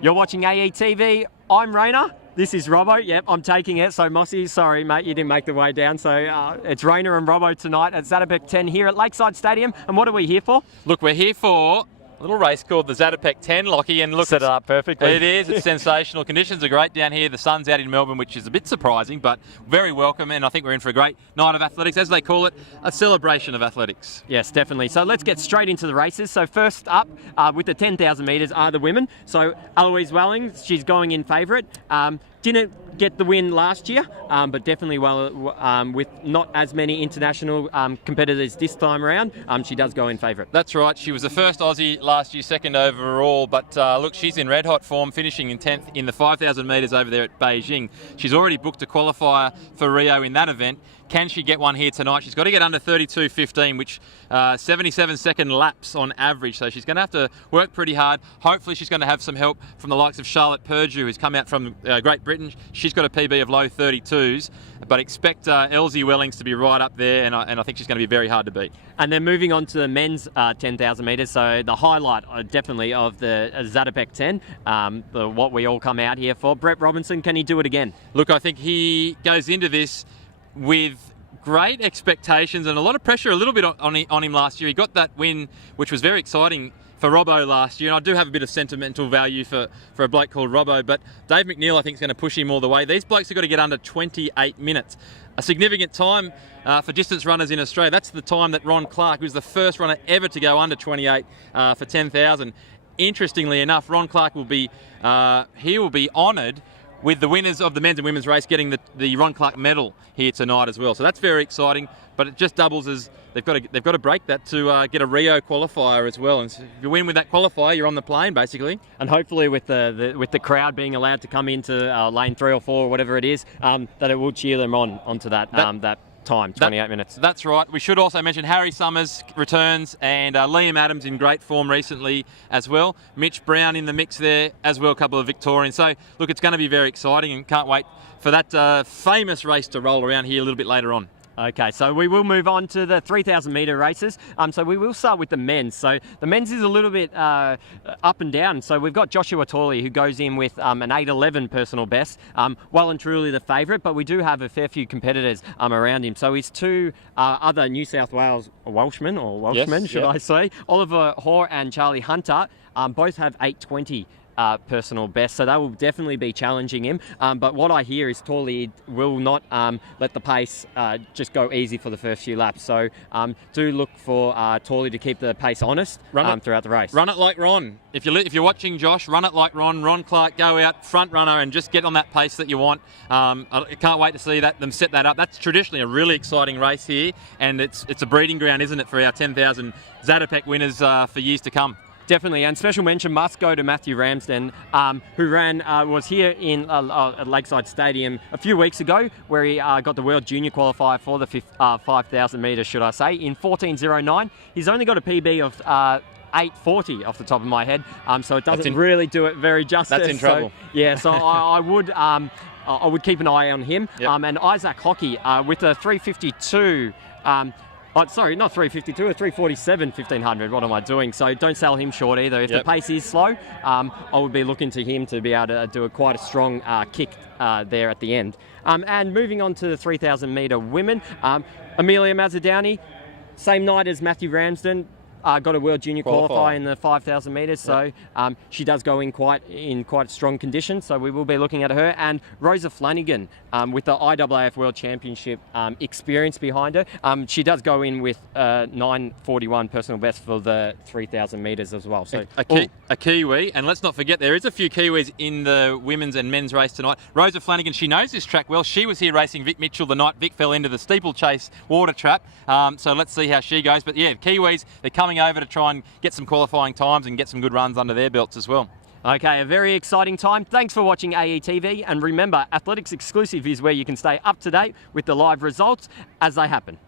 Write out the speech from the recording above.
You're watching AETV. I'm Rayner. This is Robbo. Yep, I'm taking it. So Mossy, sorry mate, you didn't make the way down. So it's Rayner and Robbo tonight at Zatopek 10 here at Lakeside Stadium. And what are we here for? Look, we're here for a little race called the Zatopek 10, Lockie, and look, set it up perfectly. It is. It's sensational. Conditions are great down here. The sun's out in Melbourne, which is a bit surprising, but very welcome. And I think we're in for a great night of athletics, as they call it, a celebration of athletics. Yes, definitely. So let's get straight into the races. So first up, with the 10,000 metres are the women. So Eloise Welling, she's going in favourite. Didn't get the win last year, but definitely with not as many international competitors this time around, she does go in favourite. That's right. She was the first Aussie last year, second overall, but look, she's in red hot form, finishing in 10th in the 5,000 metres over there at Beijing. She's already booked a qualifier for Rio in that event. Can she get one here tonight? She's got to get under 32.15, which 77-second laps on average. So she's going to have to work pretty hard. Hopefully she's going to have some help from the likes of Charlotte Purdue, who's come out from Great Britain. She's got a PB of low 32s, but expect Elsie Wellings to be right up there, and I think she's going to be very hard to beat. And then moving on to the men's 10,000 metres, so the highlight definitely of the Zatopek 10, what we all come out here for. Brett Robinson, can he do it again? Look, I think he goes into this with great expectations and a lot of pressure a little bit on him last year. He got that win, which was very exciting for Robbo last year, and I do have a bit of sentimental value for a bloke called Robbo, but Dave McNeil, I think, is going to push him all the way. These blokes have got to get under 28 minutes. A significant time for distance runners in Australia. That's the time that Ron Clark, who's the first runner ever to go under 28 for 10,000. Interestingly enough, Ron Clark will be honoured with the winners of the men's and women's race getting the Ron Clark medal here tonight as well. So that's very exciting, but it just doubles as they've got to break that to get a Rio qualifier as well. And so if you win with that qualifier, you're on the plane basically. And hopefully with the crowd being allowed to come into lane 3 or 4 or whatever it is, that it will cheer them onto that time, 28 minutes. That's right. We should also mention Harry Summers returns, and Liam Adams in great form recently as well. Mitch Brown in the mix there as well, a couple of Victorians. So look, it's going to be very exciting, and can't wait for that famous race to roll around here a little bit later on. Okay, so we will move on to the 3,000 metre races. So we will start with the men's. So the men's is a little bit up and down. So we've got Joshua Torley, who goes in with an 8:11 personal best. Well and truly the favourite, but we do have a fair few competitors around him. So his two other New South Wales Welshmen, I say, Oliver Hoare and Charlie Hunter, both have 8:20. Personal best, so they will definitely be challenging him, but what I hear is Torley will not let the pace just go easy for the first few laps, so do look for Torley to keep the pace honest throughout the race. Run it like Ron. If you're watching Josh, run it like Ron Clark, go out front runner and just get on that pace that you want. I can't wait to see them set that up. That's traditionally a really exciting race here, and it's a breeding ground, isn't it, for our 10,000 Zatopek winners for years to come. Definitely, and special mention must go to Matthew Ramsden, who was here in at Lakeside Stadium a few weeks ago, where he got the World Junior qualifier for the 5,000 metres, should I say, in 14:09. He's only got a PB of 8:40 off the top of my head, so it doesn't really do it very justice. That's in trouble. Yeah, so I would keep an eye on him. Yep. And Isaac Hockey with a 3:52. Sorry, not 3:52, a 3:47 1500. What am I doing? So don't sell him short either. If the pace is slow, I would be looking to him to be able to do quite a strong kick there at the end. And moving on to the 3,000 metre women, Amelia Mazzadowney, same night as Matthew Ramsden. Got a World Junior qualifier in the 5,000 metres, so she does go in quite strong condition, so we will be looking at her. And Rosa Flanagan, with the IAAF World Championship experience behind her, she does go in with 9:41 personal best for the 3,000 metres as well. So a Kiwi, and let's not forget there is a few Kiwis in the women's and men's race tonight. Rosa Flanagan, she knows this track well. She was here racing Vic Mitchell the night Vic fell into the steeplechase water trap, so let's see how she goes. But yeah, Kiwis, they're coming over to try and get some qualifying times and get some good runs under their belts as well. Okay, a very exciting time. Thanks for watching AETV, and remember, Athletics Exclusive is where you can stay up to date with the live results as they happen.